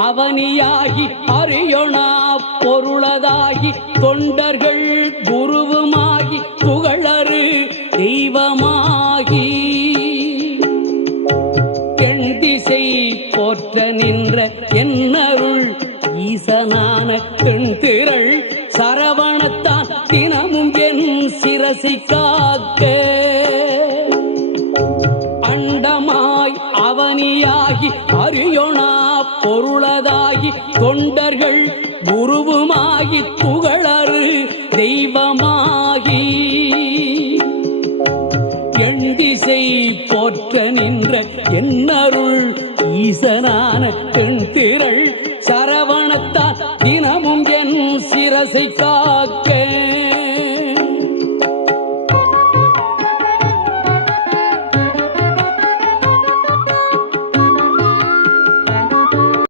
அவனியாகி அறியொணா பொருளதாகி தொண்டர்கள் குருவுமாகி புகழறு தெய்வமாகி எண் திசை போற்ற நின்ற என்னருள் ஈசனான பெண் திரள் சரவணத்தான் தினமும் என் சிரசை காக்க அண்டமாய் அவனியாகி அறியொணா பொருளதாகி தொண்டர்கள் குருவுமாகி புகழறு தெய்வமாகி எண் திசை போற்ற நின்ற என்னருள் ஈசனான பெண் திரள் சரவணத்தான் தினமும் என் சிரசை காக்க